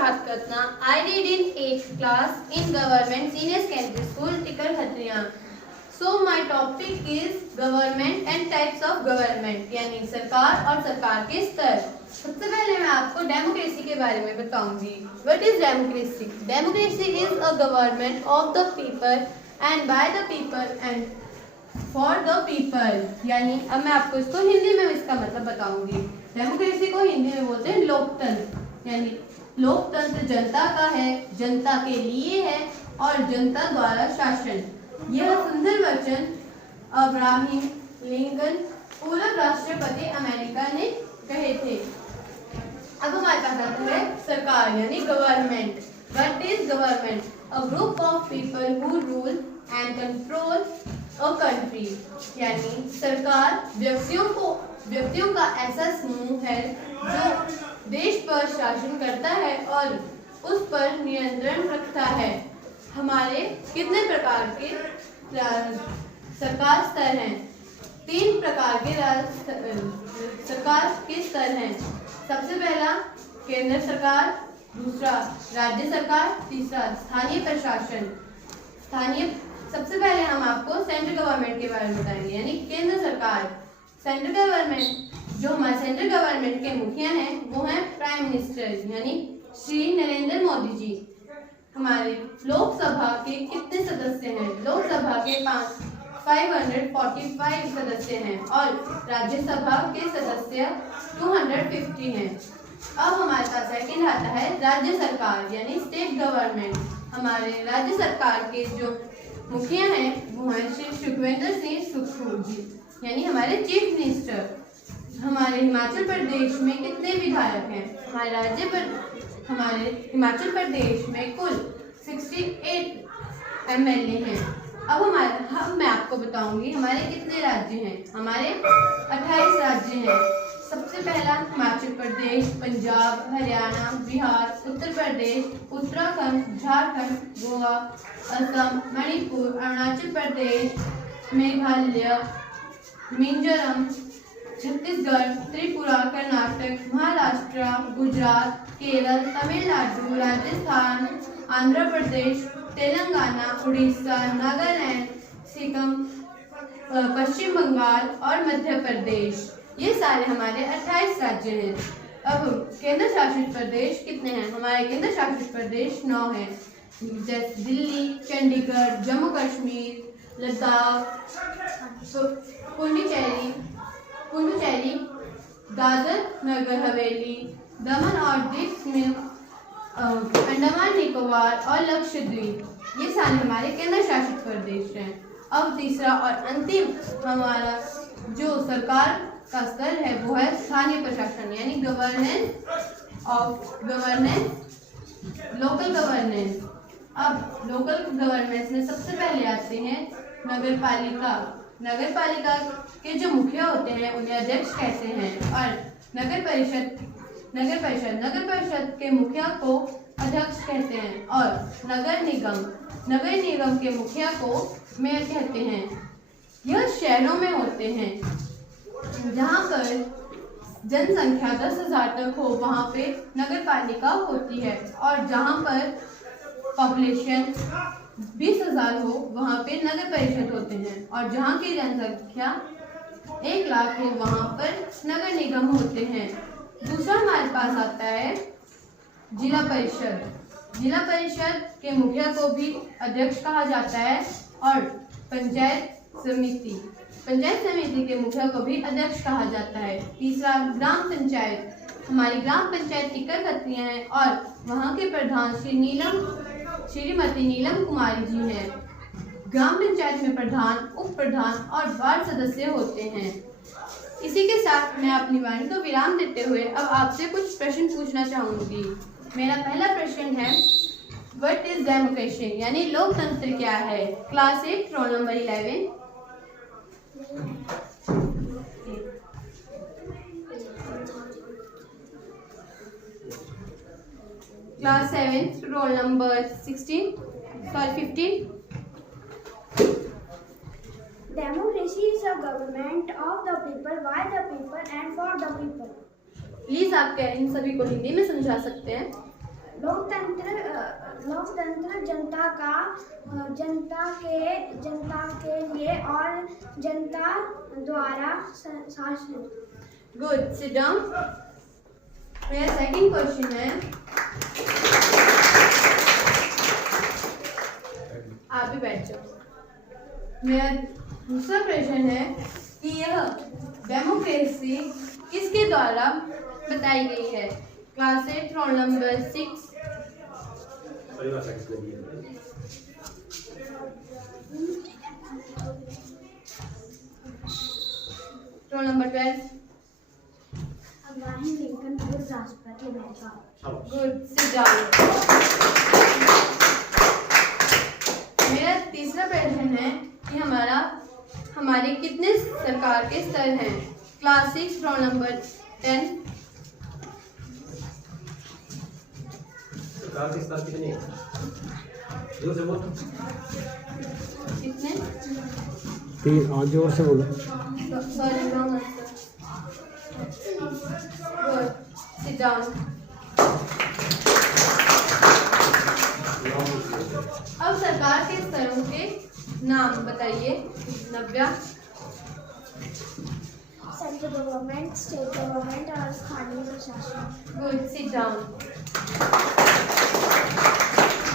इरशाद करना। I read in 8th class in Government Senior Secondary School, टिकर खत्रियां। So my topic is government and types of government, यानी सरकार और सरकार के स्तर। सबसे पहले मैं आपको डेमोक्रेसी के बारे में बताऊंगी। What is democracy? Democracy is a government of the people and by the people and for the people। यानी अब मैं आपको इसको हिंदी में इसका मतलब बताऊंगी। डेमोक्रेसी को हिंदी में बोलते हैं लोकतंत्र, यानी लोकतंत्र जनता का है, जनता के लिए है और जनता द्वारा शासन। यह सुंदर वचन अब्राहम लिंकन पूर्व राष्ट्रपति अमेरिका ने कहे थे। अब हमारे पास आता है सरकार यानी government. What is government? A group of people who rule and control a country। यानी सरकार व्यक्तियों का ऐसा समूह है जो देश पर शासन करता है और उस पर नियंत्रण रखता है। हमारे कितने प्रकार के सरकार स्तर हैं? 3 प्रकार के सरकार के स्तर हैं। सबसे पहला केंद्र सरकार, दूसरा राज्य सरकार, तीसरा स्थानीय प्रशासन। सबसे पहले हम आपको सेंट्रल गवर्नमेंट के बारे में बताएंगे, यानी केंद्र सरकार। सेंट्रल गवर्नमेंट, जो हमारे सेंट्रल गवर्नमेंट के मुखिया हैं वो हैं प्राइम मिनिस्टर यानी श्री नरेंद्र मोदी जी। हमारे लोकसभा के कितने सदस्य हैं? लोकसभा के 545 सदस्य हैं और राज्यसभा के सदस्य 250 हैं। अब हमारे पास सेकंड आता है राज्य सरकार यानी स्टेट गवर्नमेंट। हमारे राज्य सरकार के जो मुखिया हैं वो हैं श्री सुखविंदर सिंह सुखू जी, यानी हमारे चीफ मिनिस्टर। हमारे हिमाचल प्रदेश में कितने विधायक हैं? हमारे हिमाचल प्रदेश में कुल 68 एमएलए हैं। अब मैं आपको बताऊंगी हमारे कितने राज्य हैं। हमारे 28 राज्य हैं। सबसे पहला हिमाचल प्रदेश, पंजाब, हरियाणा, बिहार, उत्तर प्रदेश, उत्तराखंड, झारखंड, गोवा, असम, मणिपुर, अरुणाचल प्रदेश, मेघालय, मिजोरम, छत्तीसगढ़, त्रिपुरा, कर्नाटक, महाराष्ट्र, गुजरात, केरल, तमिलनाडु, राजस्थान, आंध्र प्रदेश, तेलंगाना, उड़ीसा, नागालैंड, सिक्किम, पश्चिम बंगाल और मध्य प्रदेश। ये सारे हमारे 28 राज्य हैं। अब केंद्र शासित प्रदेश कितने हैं? हमारे केंद्र शासित प्रदेश 9 हैं, जैसे दिल्ली, चंडीगढ़, जम्मू कश्मीर, लद्दाख, पुडुचेरी, दादर नगर हवेली, दमन और दीव, अंडमान निकोबार और लक्षद्वीप। ये सारे हमारे केंद्र शासित प्रदेश हैं। अब तीसरा और अंतिम हमारा जो सरकार का स्तर है वो है स्थानीय प्रशासन यानी लोकल गवर्नेंस। अब लोकल गवर्नेंस में सबसे पहले आते हैं नगर पालिका। नगर पालिका के जो मुखिया होते हैं उन्हें अध्यक्ष कहते हैं और नगर परिषद के मुखिया को अध्यक्ष कहते हैं और नगर निगम के मुखिया को मेयर कहते हैं। यह शहरों में होते हैं जहाँ पर जनसंख्या 10,000 तक हो वहाँ पे नगर पालिका होती है और जहाँ पर पॉपुलेशन 20,000 हो वहाँ पे नगर परिषद होते हैं और जहाँ की जनसंख्या 1 लाख हो वहाँ पर नगर निगम होते हैं। दूसरा हमारे पास आता है जिला परिषद। जिला परिषद के मुखिया को भी अध्यक्ष कहा जाता है और पंचायत समिति के मुखिया को भी अध्यक्ष कहा जाता है। तीसरा ग्राम पंचायत। हमारी ग्राम पंचायत टिकर खत्रियां हैं और वहाँ के प्रधान श्रीमती नीलम कुमारी जी हैं। ग्राम पंचायत में प्रधान, उप प्रधान और वार्ड सदस्य होते हैं। इसी के साथ मैं अपनी वाणी को विराम देते हुए अब आपसे कुछ प्रश्न पूछना चाहूँगी। मेरा पहला प्रश्न है व्हाट इज डेमोक्रेसी यानी लोकतंत्र क्या है? Class 8 roll number 11। Class 7 roll number 15। Democracy is a government of the people, by the people and for the people. Please आप क्या इन सभी को हिंदी में समझा सकते हैं? लोकतंत्र जनता के लिए और जनता द्वारा शासन। Good. Sit down. मेरा सेकंड क्वेश्चन है, आप भी बैठ जाओ। मेरा दूसरा प्रश्न है कि यह डेमोक्रेसी किसके द्वारा बताई गई है? Class 8 roll number 6। Roll number 12। Abraham Lincoln पूर्व राष्ट्रपति अमेरिका। गुड। Sit down. मेरा तीसरा प्रश्न है कि हमारे कितने सरकार के स्तर हैं? Class 6 roll number 10। सरकार के स्तर कितने हैं? जोर से बोलो। कितने? 3। हाँ, जोर से बोलो। Sorry, wrong answer. Good. Sit down. अब सरकार के स्तरों के नाम बताइए। नव्या। सेंट्रल गवर्नमेंट, स्टेट गवर्नमेंट और स्थानीय प्रशासन। गुड। Sit down.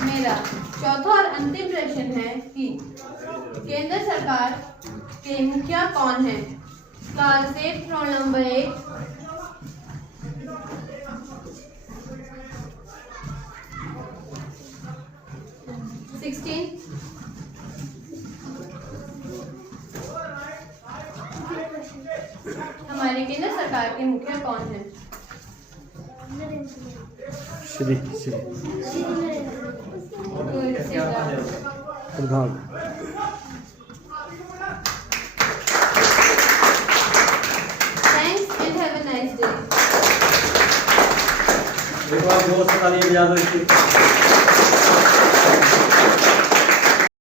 मेरा चौथा और अंतिम प्रश्न है कि केंद्र सरकार के मुखिया कौन है? Class 8 roll number 1। हमारे केंद्र सरकार के मुखिया कौन है? Shri Good. Sit down. Pradhan. Thanks and have a nice day. देखो आप जोर से तालियां बजा दो इसकी।